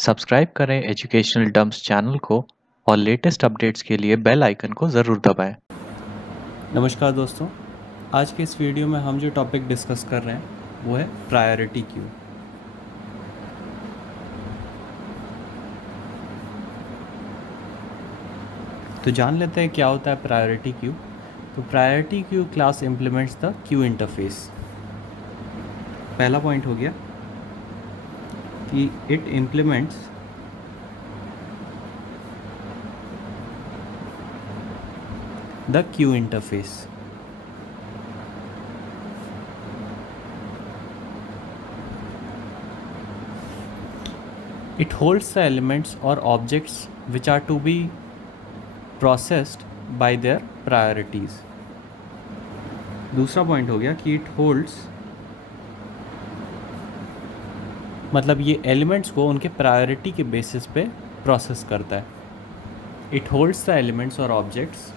Subscribe करें educational dumps channel को और लेटेस्ट अपडेट्स के लिए बेल आइकन को ज़रूर दबाएं। नमस्कार दोस्तों, आज के इस वीडियो में हम जो टॉपिक डिस्कस कर रहे हैं वो है प्रायोरिटी क्यू। तो जान लेते हैं क्या होता है प्रायोरिटी क्यू। तो priority queue class implements the Q interface. पहला पॉइंट हो गया कि it implements the Q interface. It holds the elements or objects which are to be processed by their priorities. दूसरा पॉइंट हो गया कि it holds, मतलब ये एलिमेंट्स को उनके प्रायोरिटी के बेसिस पे प्रोसेस करता है। It holds the elements or objects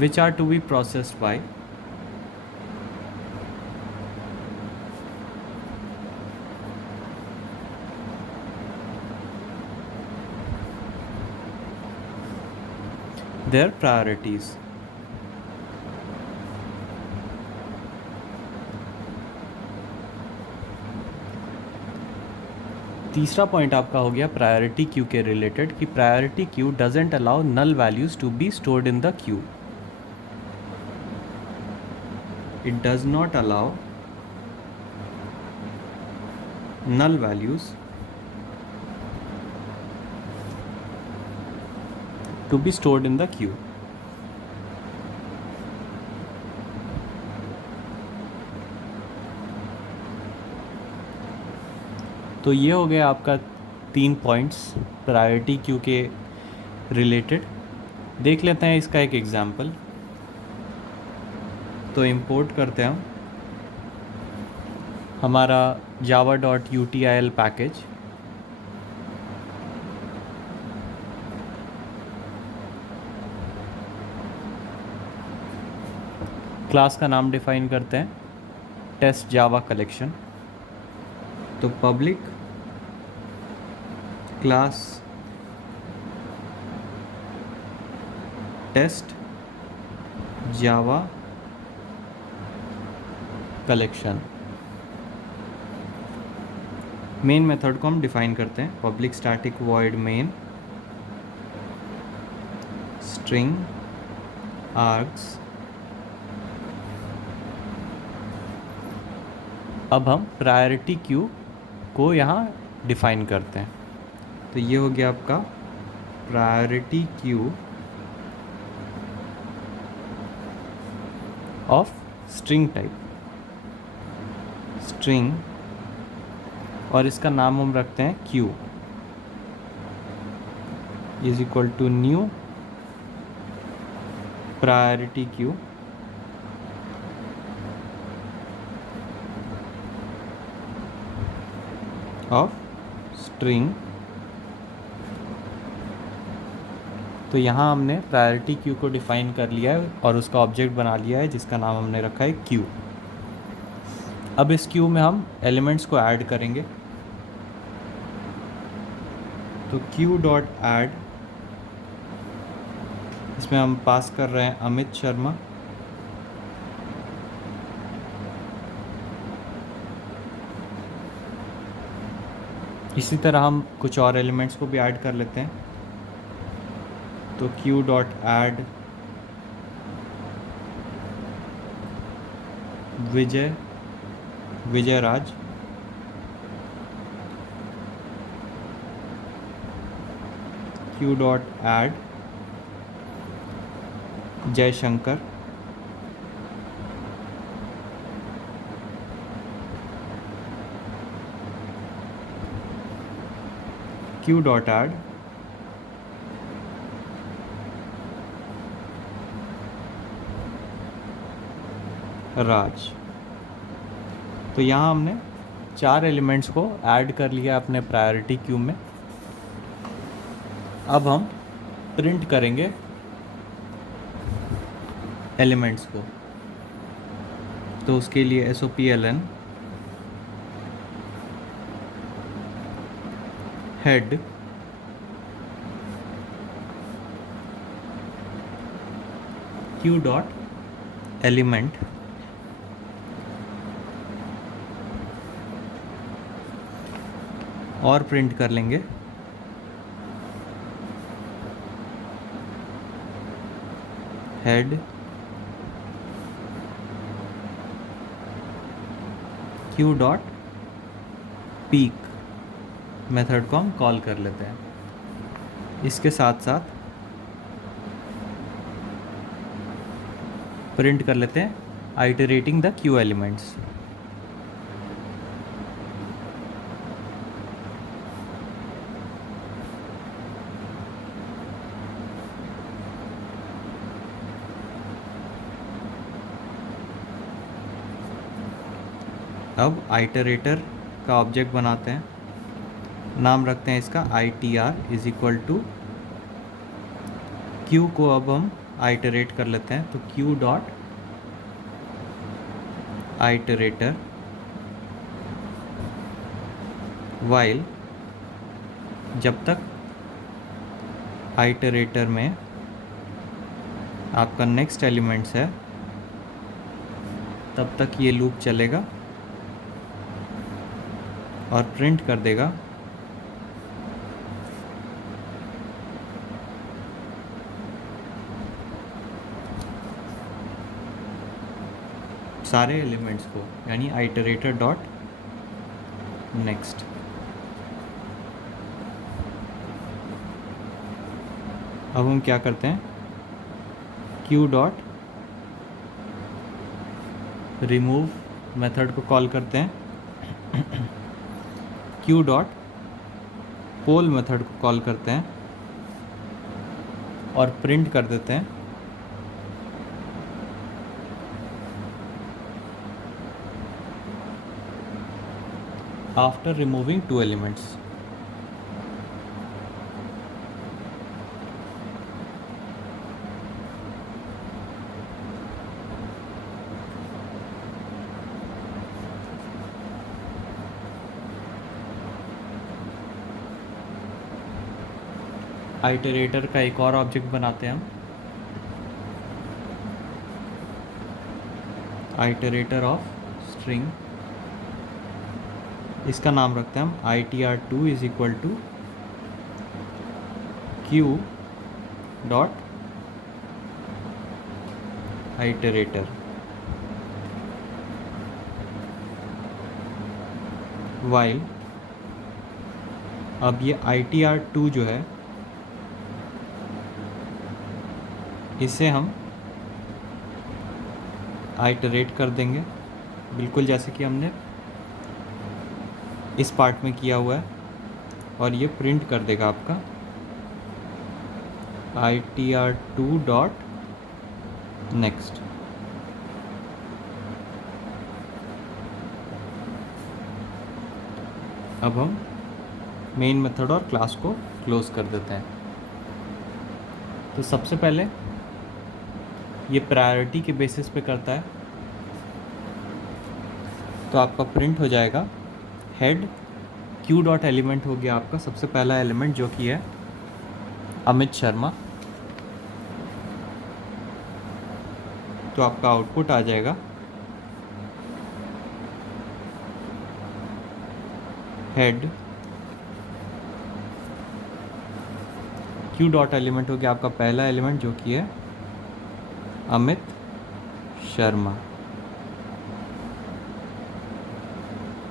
which are to be processed by their priorities. तीसरा पॉइंट आपका हो गया प्रायोरिटी क्यू के रिलेटेड कि priority queue doesn't allow null values to be stored in the queue. It does not allow null values to be stored in the queue. तो ये हो गया आपका 3 पॉइंट्स प्रायोरिटी क्यू के रिलेटेड। देख लेते हैं इसका एक एग्जांपल। तो इंपोर्ट करते हैं हम हमारा java.util पैकेज। क्लास का नाम डिफाइन करते हैं टेस्ट जावा कलेक्शन। तो public class test Java collection. Main method को हम डिफाइन करते हैं public static void main string args. अब हम प्रायोरिटी क्यू को यहाँ डिफाइन करते हैं। तो ये हो गया आपका priority queue of string type, string, और इसका नाम हम रखते हैं queue is equal to new priority queue of string. तो यहाँ हमने प्रायोरिटी क्यू को डिफाइन कर लिया है और उसका ऑब्जेक्ट बना लिया है जिसका नाम हमने रखा है क्यू। अब इस क्यू में हम एलिमेंट्स को ऐड करेंगे। तो क्यू डॉट ऐड, इसमें हम पास कर रहे हैं अमित शर्मा। इसी तरह हम कुछ और एलिमेंट्स को भी ऐड कर लेते हैं। तो q dot add Vijay Raj. Q dot add Jayshankar. Q dot add Raj. तो यहाँ हमने 4 एलिमेंट्स को ऐड कर लिया अपने प्रायोरिटी क्यू में। अब हम प्रिंट करेंगे एलिमेंट्स को। तो उसके लिए SOP-LN head Q dot element और प्रिंट कर लेंगे head Q dot peak method को हम कॉल कर लेते हैं। इसके साथ साथ प्रिंट कर लेते हैं आइटरेटिंग द क्यू एलिमेंट्स। अब आइटरेटर का ऑब्जेक्ट बनाते हैं, नाम रखते हैं इसका ITR is equal to queue को अब हम आइटरेट कर लेते हैं, तो क्यू डॉट आइटरेटर वाइल जब तक आइटरेटर में आपका नेक्स्ट एलिमेंट्स है तब तक ये लूप चलेगा और प्रिंट कर देगा सारे एलिमेंट्स को, यानी आइटरेटर डॉट नेक्स्ट। अब हम क्या करते हैं, क्यू डॉट रिमूव मेथड को कॉल करते हैं, क्यू डॉट पोल मेथड को कॉल करते हैं और प्रिंट कर देते हैं आफ्टर रिमूविंग 2 एलिमेंट्स। आइटरेटर का एक और ऑब्जेक्ट बनाते हैं हम, आइटरेटर ऑफ स्ट्रिंग। इसका नाम रखते हैं हम ITR2 is equal to queue dot iterator while. अब ये ITR2 जो है इसे हम आइटरेट कर देंगे, बिल्कुल जैसे कि हमने इस पार्ट में किया हुआ है, और ये प्रिंट कर देगा आपका ITR2 डॉट नेक्स्ट। अब हम मेन मेथड और क्लास को क्लोज कर देते हैं। तो सबसे पहले ये प्रायोरिटी के बेसिस पे करता है, तो आपका प्रिंट हो जाएगा हेड क्यू डॉट एलिमेंट हो गया आपका सबसे पहला एलिमेंट जो कि है अमित शर्मा। तो आपका आउटपुट आ जाएगा हेड क्यू डॉट एलिमेंट हो गया आपका पहला एलिमेंट जो कि है अमित शर्मा।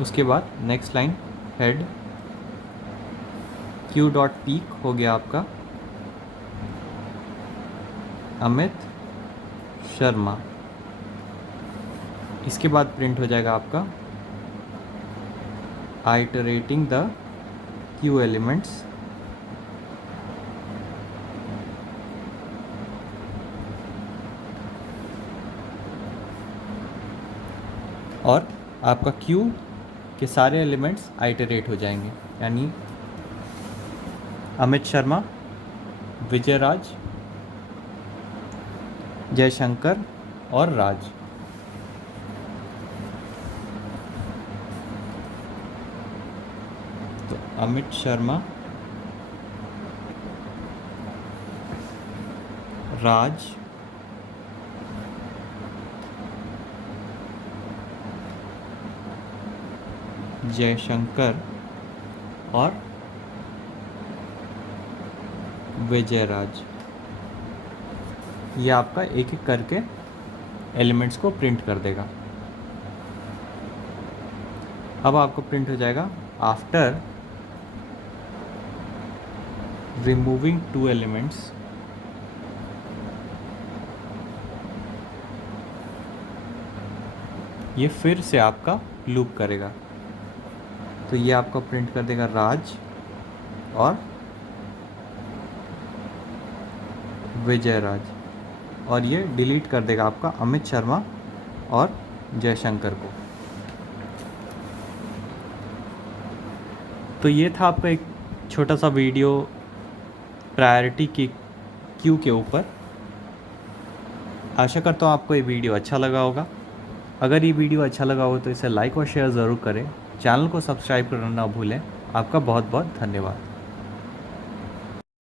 उसके बाद next line head Q dot peak हो गया आपका अमित शर्मा। इसके बाद प्रिंट हो जाएगा आपका आइटरेटिंग द क्यू एलिमेंट्स और आपका क्यू के सारे एलिमेंट्स आइटरेट हो जाएंगे, यानी अमित शर्मा, विजय राज, जयशंकर और राज। तो अमित शर्मा, राज, जयशंकर और विजयराज। ये आपका एक एक करके एलिमेंट्स को प्रिंट कर देगा। अब आपको प्रिंट हो जाएगा आफ्टर रिमूविंग 2 एलिमेंट्स ये फिर से आपका लूप करेगा। तो ये आपका प्रिंट कर देगा राज और विजयराज, और ये डिलीट कर देगा आपका अमित शर्मा और जयशंकर को। तो ये था आपका एक छोटा सा वीडियो प्रायोरिटी की क्यू के ऊपर। आशा करता हूँ आपको ये वीडियो अच्छा लगा होगा। अगर ये वीडियो अच्छा लगा हो तो इसे लाइक और शेयर ज़रूर करें। चैनल को सब्सक्राइब करना ना भूलें। आपका बहुत बहुत धन्यवाद।